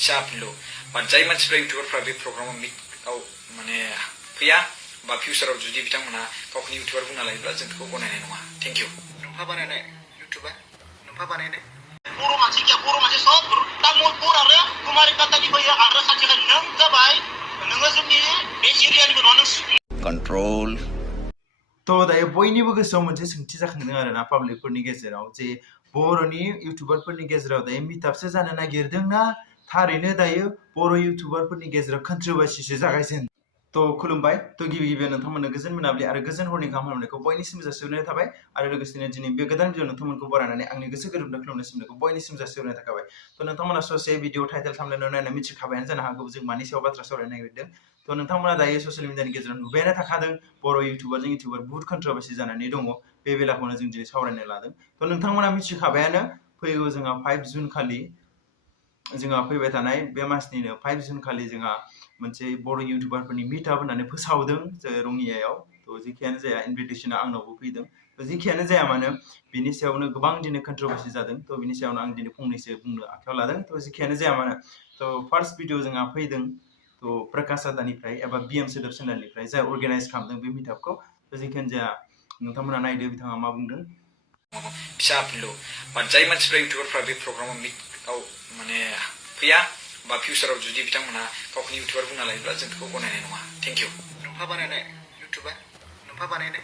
फिसा फिनलु बा जाय मानसिफ्रा इउटुबारफ्रा बे प्रग्रामाव मिटआव माने फैया बा फिउचाराव जुदि बिथांमोना गावखौनो इउटुबार बुंना लायोब्ला जों बेखौ गनायनाय नङा थेंक इउ नोंफा बानायनाय इउटुबार नोंफा बानायनाय बर' मानसि सब तामुलपुर आरो कुमारिकातानि फैयो आरो सानसेखालि नों जाबाय नोङो जोंनि बे एरियानिबो नङा नों कन्ट्रोल तो दायो बयनिबो गोसोआव मोनसे सोंथि जाखांदों आरोना पाब्लिकफोरनि गेजेराव जे बर'नि इउटुबारफोरनि गेजेराव दायो मिटआपसो जानो नागिरदोंना थारैनो दायो बर' इउटुबारफोरनि गेजेराव कन्ट्रोभार्सिसो जागायजेन तो खुलुमबाय तो गिबियाव नोंथांमोननो गोजोन मोनाबिलि आरो गोजोन हरनि गाहाम हामलायनायखौ बयनिसिम जासिहरनाय थाबाय आरो लोगोसेनो दिनै बे गोदान भिडिअ नोंथांमोनखौ बरायनानै आंनि गोसो गोरबोनिफ्राय खुलुमनाय सिमनायखौ बयनिसिम जासिहरनाय थाबाय तो नोंथांमोना ससे भिडिअ टाइटेल थाम्बनेलाव नायना मिथिखाबायानो जानो हागौ जों मानि सायाव बाथ्रा सावरायनो नागिरदों तो नोंथांमोना दायो ससियेल मिडियानि गेजेराव नुबायानो थाखादों बर' इउटुबारजों इउटुबार बहुत कन्ट्रोभार्सि जानानै दङ बे बेलाखौनो जों दिनै सावरायनो लादों तो नोंथांमोना मिथिखाबायानो फैगौ जोंहा 5 जुन खालि जोंहा फैबाय थानाय बे मासनिनो 5 जुन खालि जोंहा मोनसे बर' इउटुबारफोरनि मिटआप होननानै फोसावदों जे रङियायाव तो जेखियानो जाया इनभिटेसना आंनावबो फैदों तो जेखियानो जाया मानो बिनि सायावनो गोबां दिनै कन्ट्रोभार्सि जादों तो बिनि सायावनो आं दिनै फंनैसो बुंनो आखायाव लादों तो जेखियानो जाया मानो तो फार्स्ट भिडिअ जोंहा फैदों तो प्रकाश आदानिफ्राय एबा बिएम सोदोब चेनेलनिफ्राय जाय अर्गानाइज खालामदों बे मिटआपखौ तो जेखियानो जाया नोंथांमोना नायदो बिथाङा मा बुंदों फिसा फिनलु बा जाय मानसिफ्रा इउटुबारफ्रा बे प्रग्रामाव मिटआव माने फैया बा फिउचाराव जुदि बिथांमोना गावखौनो इउटुबार बुंना लायोब्ला जों बेखौ गनायनाय नङा थेंक इउ नोंफा बानायनाय इउटुबार नोंफा बानायनाय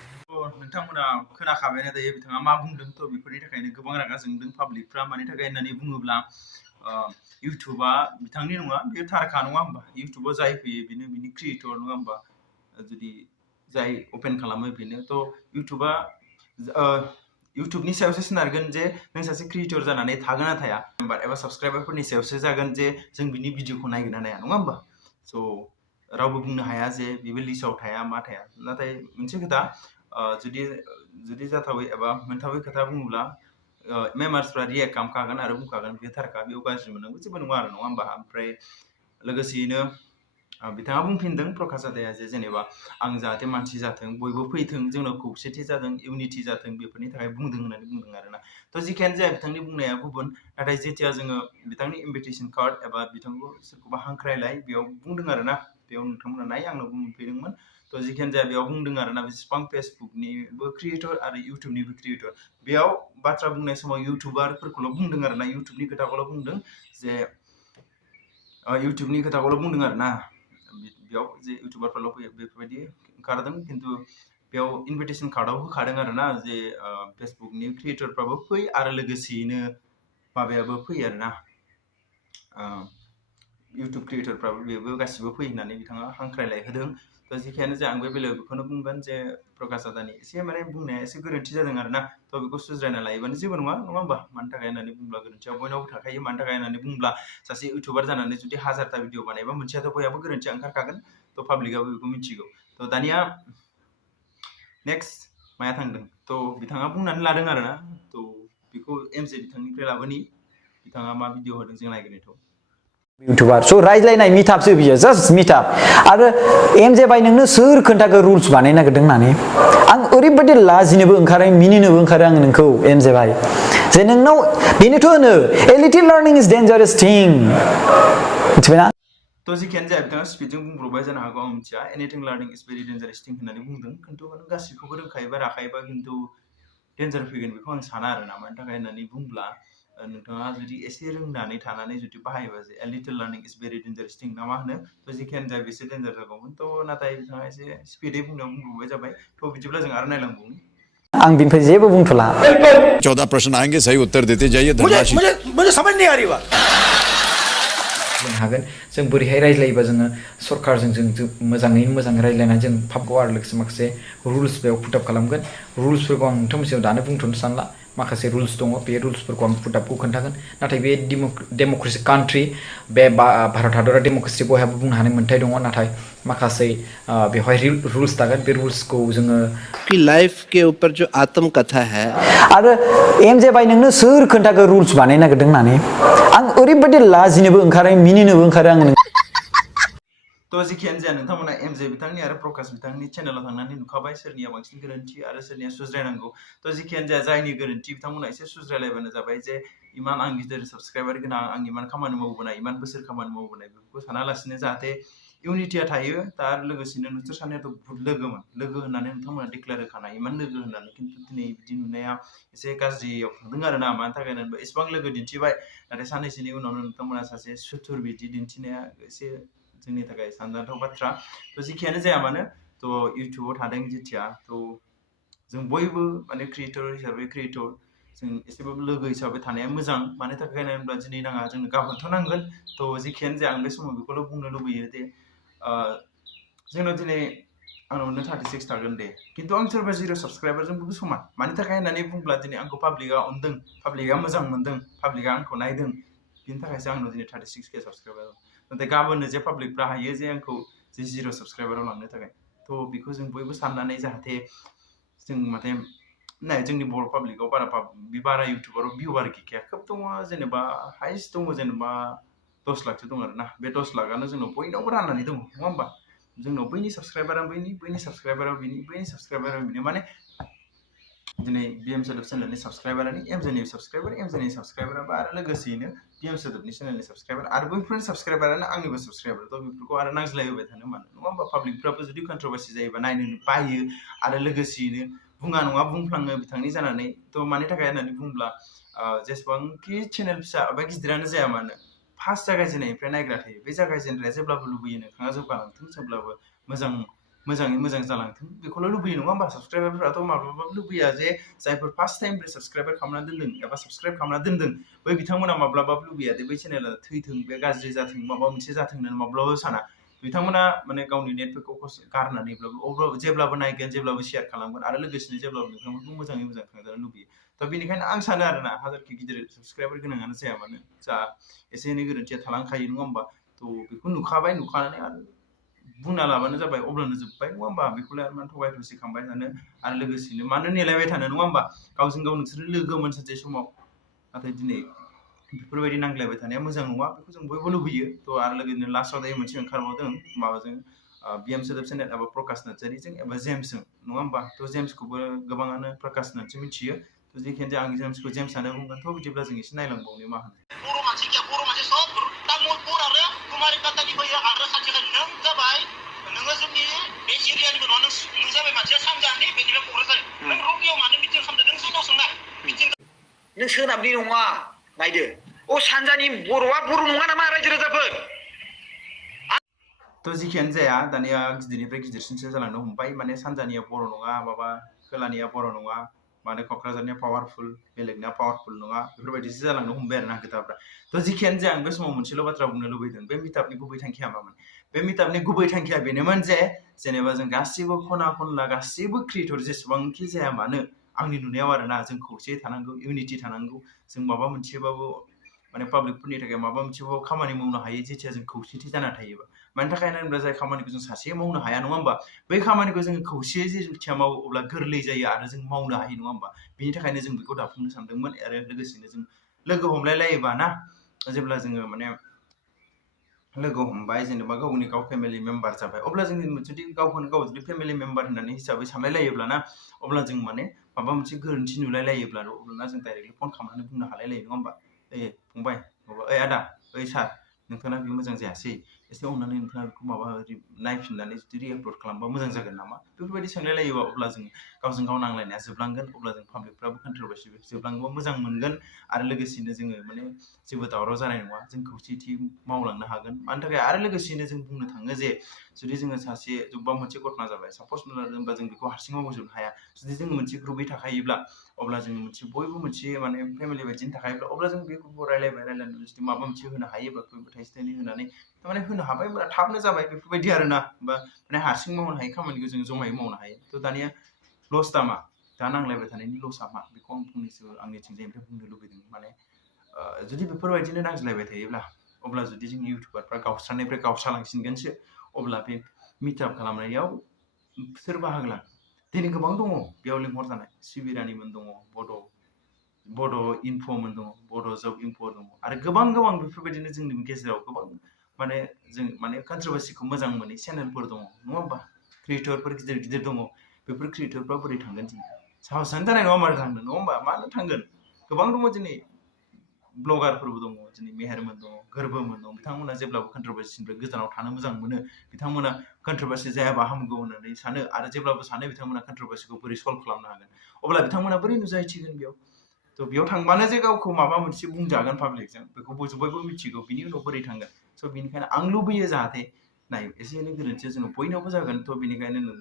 नोंथांमोना खोनाखाबायानो दायो बिथाङा मा बुंदों तो बेफोरनि थाखायनो गोबां रागा जोंदों पाब्लिकफ्रा मानि थाखाय होननानै बुङोब्ला इउटुबा बिथांनि नङा बेयो थारखा नङा होमबा इउटुबाव जाय फैयो बेनो बिनि क्रिएटर नङा होमबा जुदि जाय ओपन खालामो बेनो तो इउटुबा इउटुबनि सायावसो सोनारगोन जे नों सासे क्रिएटर जानानै थागोन ना थाया एबा साबस्क्राइबारफोरनि सायावसो जागोन जे जों बिनि भिडिअखौ नायगोन ना नाया नङा होमबा सो रावबो बुंनो हाया जे बेबो लिस्टआव थाया मा थाया नाथाय मोनसे खोथा जुदि जाथावै एबा मोनथावै खोथा बुङोब्ला मेम्बार्सफ्रा रिएक्ट खालामखागोन आरो बुंखागोन बे थारखा बेयाव गाज्रि मोननांगौ जेबो नङा आरो नङा होमबा ओमफ्राय लोगोसेयैनो बिथाङा बुंफिनदों प्रकाश आदाया जे जेनेबा आं जाहाथे मानसि जाथों बयबो फैथों जोंनाव खौसेथि जाथों इउनिटि जाथों बेफोरनि थाखाय बुंदों होननानै बुंदों आरोना तो जिखियानो जाया बिथांनि बुंनाया गुबुन नाथाय जेथिया जोङो बिथांनि इनभिटेसन कार्ड एबा बिथांखौ सोरखौबा हांख्रायलाय बेयाव बुंदों आरोना बेयाव नोंथांमोना नाय आंनावबो मोनफैदोंमोन तो जिखियानो जाया बेयाव बुंदों आरोना बेसेबां फेसबुकनिबो क्रिएटर आरो इउटुबनिबो क्रिएटर बेयाव बाथ्रा बुंनाय समाव इउटुबारफोरखौल' बुंदों आरोना इउटुबनि खोथाखौल' बुंदों जे इउटुबनि खोथाखौल' बुंदों आरोना बेयाव जे इउटुबारफोरल' फैयो बेफोरबायदि ओंखारदों खिन्थु बेयाव इनभिटेसन कार्डआव होखादों आरोना जे फेसबुकनि क्रिएटरफ्राबो फै आरो लोगोसेयैनो माबायाबो फै आरोना इउटुब क्रिएटरफ्राबो बेबो गासिबो फै होननानै बिथाङा हांख्रायलाय होदों तो जेखियानो जाया आं बे बेलायाव बेखौनो बुंगोन जे प्रकाश आदानि एसे माने बुंनाया एसे गोरोन्थि जादों आरोना तो बेखौ सुज्रायना लायोबानो जेबो नङा होमबा मानि थाखाय होननानै बुंब्ला गोरोन्थिया बयनावबो थाखायो मानि थाखाय होननानै बुंब्ला सासे इउटुबार जानानै जुदि 1000टा भिडिअ बानायबा मोनसेयाथ' बयहाबो गोरोन्थिया ओंखारखागोन तो पाब्लिकआबो बेखौ मिथिगौ तो दानिया नेक्स्ट माया थांदों तो बिथाङा बुंनानै लादों आरोना तो बेखौ एमजे बिथांनिफ्राय लाबोनि बिथाङा मा भिडिअ होदों जों नायगोनथ' YouTuber so रायज्लायनाय मिटआपसो बियो जस्ट मिटआप आरो एमजे बाय नोंनो सोर खोन्थाखो रुल्स बानायनो नागिरदों होननानै आं ओरैबायदि लाजिनोबो ओंखारो मिनिनोबो ओंखारो आं नोंखौ एमजे बाय जे नोंनाव बेनोथ' होनो a little learning is dangerous थिं मिथिबायना तो जिखियानो जाया बिथाङा स्पिडजों बुंब्रबबाय जानो हागौ आं मिथिया एनिथिं लार्निं इज भेरि डेन्जारास थिं होननानै बुंदों खिन्थु गासिखौबो रोंखायोबा राखायोबा खिन्थु डेन्जार फैगोन बेखौ आं साना आरोना मानि थाखाय होननानै बुंब्ला नोंथाङा जुदि एसे रोंनानै थानानै जुदि बाहायोबा जे लिटिल लार्निं इज भेरि डेन्जारास थिं ना मा होनो तो जिखियानो जाया बेसे डेन्जार जागौमोन तो नाथाय बिथाङा एसे स्पिडै बुंब्रबबाय जाबाय तो बिदिब्ला जों आरो नायलांबावनि आं बिनिफ्राय जेबो बुंथ'ला 14 प्रश्न आएंगे सही उत्तर देते जाइए मुझे समझ नहीं आ रही बात हागोन जों बोरैहाय रायज्लायोबा जोङो सरकारजों जों मोजाङैनो मोजां रायज्लायनानै जों पाबखौ आरो लोगोसे माखासे रुल्स बेयाव पुट आप खालामगोन रुल्सफोरखौ आं नोंथांमोननि सायाव दानो बुंथ'नो सानला माखासे रुल्स दङ बे रुल्सफोरखौ आं पुट आपखौ खोन्थागोन नाथाय बे डेम'क्रेसि कान्ट्रि बे भारत हादरा डेम'क्रेसि बयहाबो बुंनो हानाय मोन्थाय दङ नाथाय माखासे बेवहाय रुल्स थागोन बे रुल्सखौ जोङो कि लाइफ के ऊपर जो आत्मकथा है आरो एमजे बाय नोंनो सोर खोन्थाखो रुल्स बानायनो नागिरदों होननानै आं ओरैबायदि लाजिनोबो ओंखारो मिनिनोबो ओंखारो आं तो जिखियानो जाया नोंथांमोना एमजे बिथांनि आरो प्रकाश बिथांनि चेनेलाव थांनानै नुखाबाय सोरनिया बांसिन गोरोन्थि आरो सोरनिया सुज्रायनांगौ तो जिखियानो जाया जायनि गोरोन्थि बिथांमोना एसे सुज्रायलायबानो जाबाय जे इमान आं गिदिर साबस्क्राइबार गोनां आं इमान खामानि मावबोनाय इमान बोसोर खामानि मावबोनाय बेफोरखौ सानालासिनो जाहाथे इउनिटिया थायो दा आरो लोगोसेनो नोंसोर सानैयाथ' बुहुत लोगो होननानै नोंथांमोना डिक्लेयार होखानाय इमान लोगो होननानै खिन्थु दिनै बिदि नुनाया एसे गाज्रियाव थांदों आरो ना मानि थाखाय होनोबा एसेबां लोगो दिन्थिबाय नाथाय साननैसोनि उनावनो नोंथांमोना सासे सुथुर बिदि दिन्थिनाया एसे जोंनि थाखाय सानजाथाव बाथ्रा थ' जेखियानो जाया मानो थ' इउटुबाव थादों जेथिया थ' जों बयबो माने क्रिएटर हिसाबै क्रिएटर जों एसेबाबो लोगो हिसाबै थानाया मोजां मानि थाखाय होनोब्ला दिनै नाङा जोंनो गाबोनथ' नांगोन थ' जेखियानो जाया आं बे समाव बेखौल' बुंनो लुबैयो दे जोंनाव दिनै आंनावनो 36 थागोन दे खिन्थु आं सोरबा 0 साबस्क्राइबारजोंबो समान मानि थाखाय होननानै बुंब्ला दिनै आंखौ पाब्लिकआ अनदों पाब्लिकआ मोजां मोनदों पाब्लिकआ आंखौ नायदों बिनि थाखायसो आंनाव दिनै 36K साबस्क्राइबार नाथाय गाबोननो जे पाब्लिकफ्रा हायो जे आंखौ जे 0 साबस्क्राइबाराव लांनो थाखाय थ' बेखौ जों बयबो साननानै जाहाथे जों माने नाय जोंनि बर' पाब्लिकआव बारा इउटुबाराव भिउआर गैखाया खोब दङ जेनेबा हाइस्ट दङ जेनेबा 10 लाखसो दं आरोना बे 10 लाखआनो जोंनाव बयनावबो राननानै दङ नङा होमबा जोंनाव बैनि साबस्क्राइबारा बैनि साबस्क्राइबारा बैनि साबस्क्राइबारा बिनो माने दिनै बिएम सोदोब चेनेलनि साबस्क्राइबारानो एमजेनि साबस्क्राइबाराबो आरो लोगोसेयैनो बिएम सोदोबनि चेनेलनि साबस्क्राइबार आरो बैफोर साबस्क्राइबारानो आंनिबो साबस्क्राइबार थ' बेफोरखौ आरो नांज्लायहोबाय थानो मानो नङा होमबा पाब्लिकफ्राबो जुदि कन्ट्रभारसि जायोबा नायनो बायो आरो लोगोसेयैनो बुङा नङा बुंफ्लाङो बिथांनि जानानै थ' मानि थाखाय होननानै बुंब्ला जेसेबांखि चेनेल फिसा बा गिदिरानो जाया मानो फार्स्ट जागायजेननायनिफ्राय नायग्रा थायो बे जागायजेननाया जेब्लाबो लुबैयो नोंथाङा जौगालांथों जेब्लाबो मोजाङै मोजां जालांथों बेखौल' लुबैयो नङा होमबा साबस्क्राइबारफ्राथ' माब्लाबाबो लुबैया जे जायफोर फार्स्ट टाइम साबस्क्राइबार खालामना दोनदों एबा साबस्क्राइब खालामना दोनदों बै बिथांमोना माब्लाबाबो लुबैया दे बै चेनेला थैथों बे गाज्रि जाथों माबा मोनसे जाथों होननानै माब्लाबाबो साना बिथांमोना माने गावनि नेटफोरखौ गारनानैब्लाबो जेब्लाबो नायगोन जेब्लाबो शेयार खालामगोन आरो लोगोसेनो जेब्लाबो नोंथांमोनखौ मोजाङै मोजां थांजानो लुबैयो थ' बेनिखायनो आं सानो आरोना हाजारखि गिदिर साबस्क्राइबार गोनाङानो जाया मानो जा एसे एनै गोरोन्थिया थालांखायो नङा होमबा थ' बेखौ नुखानानै आरो बुंना लाबानो जाबाय अब्लानो जोब्बाय नङा होमबा बेखौलाय आरो मानो थगाय थसि खालामबाय थानो आरो लोगोसेनो मानो नेलायबाय थानो नङा होमबा गावजों गाव नोंसोरो लोगोमोन सानसे समाव नाथाय दिनै बेफोरबायदि नांज्लायबाय थानाया मोजां नङा बेखौ जों बयबो लुबैयो थ' आरो लोगोसेनो लास्टआव दायो मोनसे ओंखारबावदों माबाजों बिएम सोदोब चेनेल एबा प्रकाश नार्जारिजों एबा जेम्सजों नङा होमबा थ' जेम्सखौबो गोबाङानो प्रकाश होननानैसो मिथियो थ' जेखियानो जाया आं जेम्सखौ जेम्सआनो बुंगोन थ' बिदिब्ला जों एसे नायलांबावनो मा होनो बर' मानसि सब तामुलपुर आरो कुमारिकाटानि फैयो आरो सानसेखालि नों जाबाय नोङो जोंनि बे एरियानिबो नङा नों जाबाय मानसिया सानजानि बेनिफ्राय क'क्राझार नों रगियाव मानो मिटिं खालामदों नों जोंनाव सोंनाय मिटिं नों सोनाबनि नङा नायदो अ सानजानि बर'आ बर' नङा नामा रायजो राजाफोर थ' जेखियानो जाया दानिया गिदिरनिफ्राय गिदिरसिनसो जालांनो हमबाय माने सानजानिया बर' नङा माबा खोलानिया बर' नङा माने क'क्राझारनिया पावारफुल बेलेगनिया पावारफुल नङा बेफोरबायदिसो जालांनो हमबाय आरो ना खोथाफ्रा थ' जेखियानो जाया आं बे समाव मोनसेल' बाथ्रा बुंनो लुबैदों बे मिटापनि गुबै थांखिया मामोन बे मिटापनि गुबै थांखिया बेनोमोन जे जेनेबा जों गासिबो खना खनला गासिबो क्रिएटर जेसेबांखि जाया मानो आंनि नुनायाव आरोना जों खौसेयै थानांगौ इउनिटि थानांगौ जों माबा मोनसेबाबो माने पाब्लिकफोरनि थाखाय माबा मोनसेबाबो खामानि मावनो हायो जेथिया जों खौसेथि जाना थायोबा मानि थाखाय होनोब्ला जाय खामानिखौ जों सासे मावनो हाया नङा होमबा बै खामानिखौ जोङो खौसेयै जेथिया मावो अब्ला गोरलै जायो आरो जों मावनो हायो नङा होमबा बिनि थाखायनो जों बेखौ दाफुंनो सानदोंमोन आरो लोगोसेनो जों लोगो हमलाय लायोबा ना जेब्ला जोङो माने लोगो हमबाय जेनेबा गावनि गाव फेमिलि मेम्बार जाबाय अब्ला जों जुदि गावखौनो गाव जुदि फेमिलि मेम्बार होननानै हिसाबै सानलाय लायोब्ला ना अब्ला जों माने माबा मोनसे गोरोन्थि नुलाय लायोब्ला अब्लाना जों डाइरेक्टलि फन खालामनानै बुंनो हालाय लायो नङा होमबा ओइ फंबाय ओइ आदा ओइ सार नोंथाङा बे मोजां जायासै एसे अननानै नोंथाङा बेखौ माबा नायफिननानै जुदि रिआपल'ड खालामबा मोजां जागोन नामा बेफोरबायदि सोंलाय लायोबा अब्ला जों गावजों गाव नांलायनाया जोबलांगोन अब्ला जों पाब्लिकफ्राबो कन्ट्रभारसि जोबलाङोबा मोजां मोनगोन आरो लोगोसेनो जोङो माने जेबो दावराव जानाय नङा जों खौसेथि मावलांनो हागोन मानि थाखाय आरो लोगोसेनो जों बुंनो थाङो जे जुदि जोङो सासे बबेबा मोनसे घटना जाबाय सापस होनबा जों बेखौ हारसिं मावजोबनो हाया जुदि जों मोनसे ग्रुपै थाखायोब्ला अब्ला जों मोनसे बयबो मोनसे माने फेमिलि बायदिनो थाखायोब्ला अब्ला जों बे ग्रुपआव रायलायनानै जुदि माबा मोनसे होनो हायोबा बयबो थाइसे थाइनै होनानै थारमाने होनो हाबाय होमबा थाबनो जाबाय बेफोरबायदि आरोना बा माने हारसिं मावनो हायै खामानिखौ जों जमायै मावनो हायो थ' दानिया लसआ मा दा नांलायबाय थानायनि लसआ मा बेखौ आं फंनैसो आंनिथिंजायनिफ्राय बुंनो लुबैदों माने जुदि बेफोरबायदिनो नांज्लायबाय थायोब्ला अब्ला जुदि जोंनि इउटुबारफ्रा गावस्रानायनिफ्राय गावस्रालांसिनगोनसो अब्ला बे मिटआप खालामनायाव सोर बाहागो लागोन दिनै गोबां दङ बेयाव लिंहरजानाय सिबिरानिमोन दङ बड' इनफ'मोन दङ बड' जब इनफ' दङ आरो गोबां बेफोरबायदिनो जोंनि गेजेराव गोबां माने जों माने कन्ट्रभारसिखौ मोजां मोनै चेनेलफोर दङ नङा होमबा क्रिएटरफोर गिदिर दङ बेफोर क्रिएटरफ्रा बोरै थांगोन दिनै साहसानो जानाय नङा मानो थांनो नङा होमबा मानो थांगोन गोबां दङ दिनै ब्लगारफोरबो दङ दिनै मेहेरमोन दङ गोरबोमोन दं बिथांमोना जेब्लाबो कन्ट्रोभार्सिनिफ्राय गोजानाव थानो मोजां मोनो बिथांमोना कन्ट्रोभार्सि जायाबा हामगौ होननानै सानो आरो जेब्लाबो सानो बिथांमोना कन्ट्रोभार्सिखौ बोरै सल्भ खालामनो हागोन अब्ला बिथांमोना बोरै नुजाथिगोन बेयाव थ' बेयाव थांबानो जे गावखौ माबा मोनसे बुंजागोन पाब्लिकजों बेखौ बयबो मिथिगौ बिनि उनाव बोरै थांगोन स' बिनिखायनो आं लुबैयो जाहाथे नाय एसे एनै गोरोन्थिया जोङो बयनावबो जागोन थ' बिनिखायनो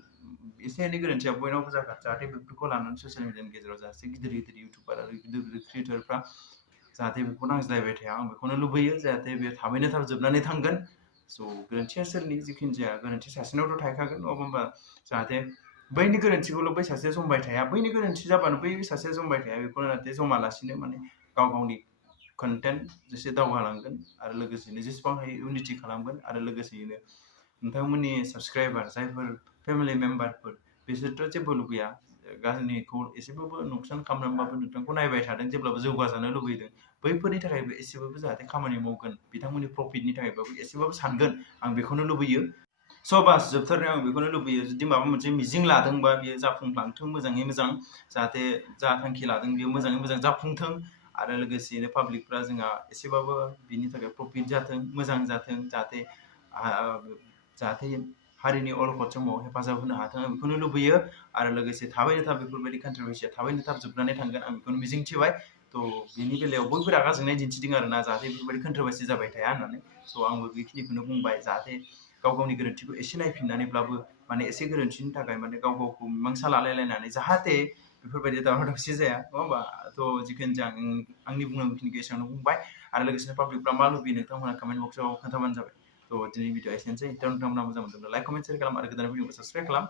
एसे एनै गोरोन्थिया बयनावबो जागोन जाहाथे बेफोरखौ लानानै ससियेल मिडियानि गेजेराव जाहाथे गिदिर गिदिर इउटुबार आरो गिदिर गिदिर क्रिएटरफ्रा जाहाथे बेखौ नांज्लायबाय थाया आं बेखौनो लुबैयो जाहाथे बे थाबैनो थाब जोबनानै थांगोन स' गोरोन्थिया सोरनि जिखिनि जाया गोरोन्थि सासेनावथ' थाखागोन नङा होमबा जाहाथे बैनि गोरोन्थिखौल' बै सासेया जमबाय थाया बैनि गोरोन्थि जाबानो बै सासेया जमबाय थाया बेखौनो जाहाथे जमालासिनो माने गाव गावनि कन्टेन्ट जेसे दावगालांगोन आरो लोगोसेनो जेसेबां हायो इउनिटि खालामगोन आरो लोगोसेयैनो नोंथांमोननि साबस्क्राइबार जायफोर फेमिलि मेम्बारफोर बिसोरथ' जेबो लुबैया गावनिखौ एसेबाबो नुकसान खालामनानैबाबो नोंथांखौ नायबाय थादों जेब्लाबो जौगाजानो लुबैदों बैफोरनि थाखायबो एसेबाबो जाहाथे खामानि मावगोन बिथांमोननि प्रफिटनि थाखायबाबो एसेबाबो सानगोन आं बेखौनो लुबैयो स' बास जोबथारनायाव आं बेखौनो लुबैयो जुदि माबा मोनसे मिजिं लादोंबा बियो जाफुंलांथों मोजाङै मोजां जाहाथे जा थांखि लादों बियो मोजाङै मोजां जाफुंथों आरो लोगोसेनो पाब्लिकफ्रा जोंहा एसेबाबो बिनि थाखाय प्रफिट जाथों मोजां जाथों जाहाथे जाहाथे हारिनि अलखद समाव हेफाजाब होनो हाथों आं बेखौनो लुबैयो आरो लोगोसे थाबैनो थाब बेफोरबायदि कन्ट्रोभार्सिया थाबैनो थाब जोबनानै थांगोन आं बेखौनो मिजिंथिबाय थ' बेनि बेलायाव बयबो रागा जोंनाय दिन्थिदों आरोना जाहाथे बेफोरबायदि कन्ट्रोभार्सि जाबाय थाया होननानै स' आंबो बेखिनिखौनो बुंबाय जाहाथे गाव गावनि गोरोन्थिखौ एसे नायफिननानैब्लाबो माने एसे गोरोन्थिनि थाखाय माने गाव गावखौ मिमांसा लालायलायनानै जाहाथे बेफोरबायदि दावराव दावसि जाया नङा होमबा थ' जिखुनु जाया आंनि बुंनांगौखिनिखौ एसेयावनो बुंबाय आरो लोगोसेनो पाब्लिकफ्रा मा लुबैयो नोंथांमोना कमेन्ट बक्सआव खोन्थाबानो जाबाय थ' दिनै भिडिअ एसेनोसै नोंथांमोना मोजां मोनदोंब्ला लाइक कमेन्ट शेयार खालाम आरो गोदान भिडिअखौ साबस्क्राइब खालाम